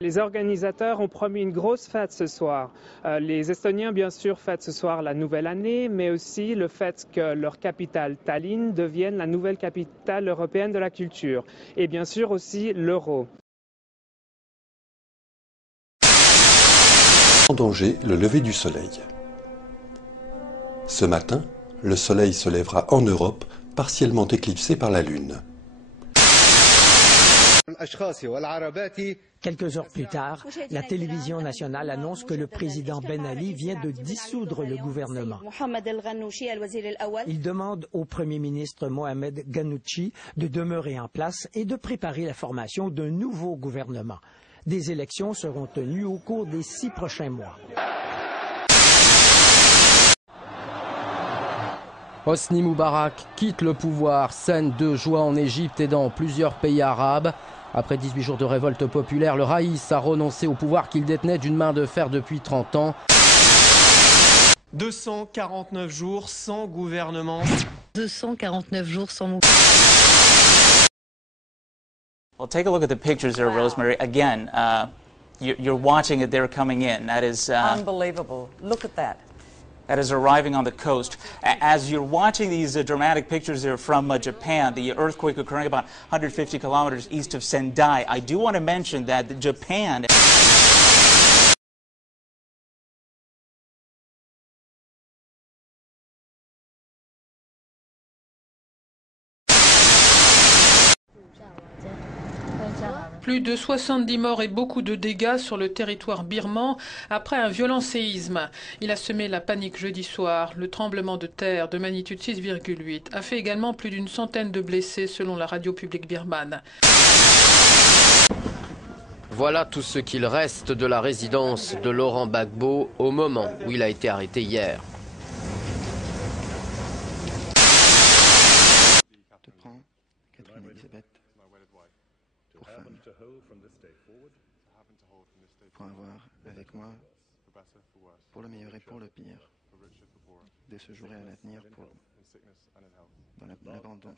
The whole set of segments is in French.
Les organisateurs ont promis une grosse fête ce soir. Les Estoniens, bien sûr, fêtent ce soir la nouvelle année, mais aussi le fait que leur capitale, Tallinn, devienne la nouvelle capitale européenne de la culture. Et bien sûr aussi l'euro. En danger, le lever du soleil. Ce matin, le soleil se lèvera en Europe, partiellement éclipsé par la Lune. Quelques heures plus tard, la télévision nationale annonce que le président Ben Ali vient de dissoudre le gouvernement. Il demande au Premier ministre Mohamed Ghannouchi de demeurer en place et de préparer la formation d'un nouveau gouvernement. Des élections seront tenues au cours des 6 prochains mois. Hosni Moubarak quitte le pouvoir, scène de joie en Égypte et dans plusieurs pays arabes. Après 18 jours de révolte populaire, le Raïs a renoncé au pouvoir qu'il détenait d'une main de fer depuis 30 ans. 249 jours sans gouvernement. 249 jours sans gouvernement. Well, take a look at the pictures there, Rosemary. Again, you're watching it, they're coming in. That is unbelievable. Look at that. That is arriving on the coast. As you're watching these dramatic pictures there from Japan, the earthquake occurring about 150 kilometers east of Sendai, I do want to mention that Japan... Plus de 70 morts et beaucoup de dégâts sur le territoire birman après un violent séisme. Il a semé la panique jeudi soir. Le tremblement de terre de magnitude 6,8 a fait également plus d'une centaine de blessés selon la radio publique birmane. Voilà tout ce qu'il reste de la résidence de Laurent Gbagbo au moment où il a été arrêté hier. Pour avoir avec moi, pour le meilleur et pour le pire, de ce jour et à l'avenir, dans l'abandon.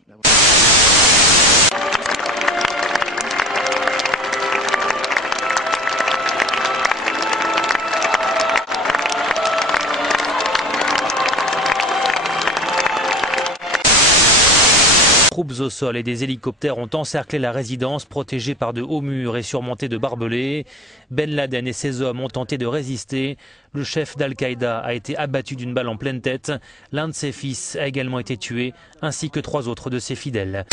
Troupes au sol et des hélicoptères ont encerclé la résidence protégée par de hauts murs et surmontée de barbelés. Ben Laden et ses hommes ont tenté de résister. Le chef d'Al-Qaïda a été abattu d'une balle en pleine tête. L'un de ses fils a également été tué, ainsi que 3 autres de ses fidèles.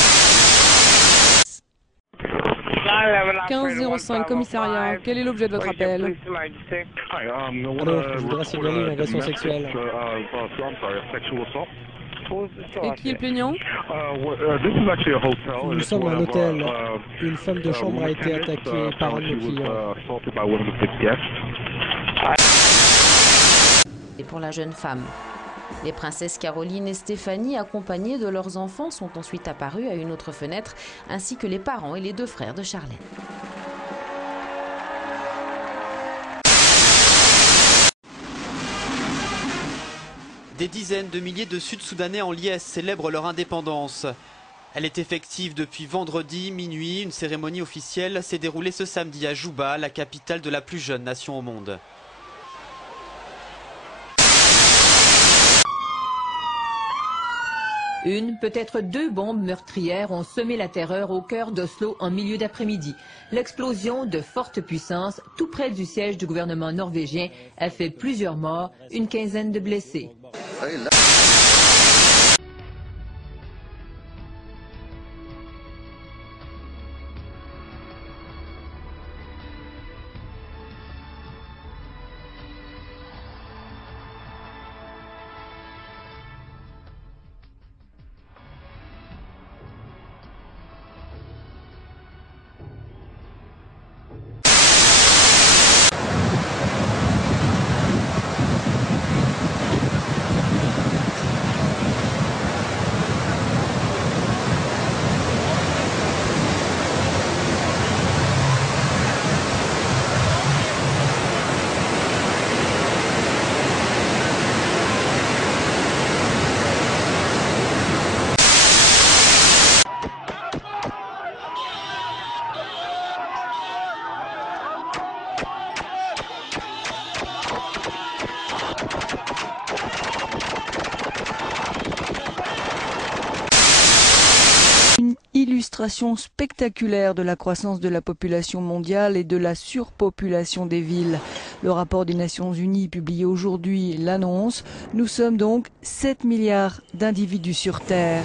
1505 commissariat, quel est l'objet de votre appel? Alors, je voudrais signaler une agression sexuelle. Et qui est le plaignant? Nous sommes à un hôtel. Une femme de chambre a été attaquée par un de nos clients. Et pour la jeune femme. Les princesses Caroline et Stéphanie, accompagnées de leurs enfants, sont ensuite apparues à une autre fenêtre, ainsi que les parents et les 2 frères de Charlène. Des dizaines de milliers de Sud-Soudanais en liesse célèbrent leur indépendance. Elle est effective depuis vendredi minuit. Une cérémonie officielle s'est déroulée ce samedi à Juba, la capitale de la plus jeune nation au monde. Une, peut-être 2 bombes meurtrières ont semé la terreur au cœur d'Oslo en milieu d'après-midi. L'explosion de forte puissance, tout près du siège du gouvernement norvégien, a fait plusieurs morts, une quinzaine de blessés. illustration spectaculaire de la croissance de la population mondiale et de la surpopulation des villes. Le rapport des Nations Unies publié aujourd'hui l'annonce. Nous sommes donc 7 milliards d'individus sur Terre.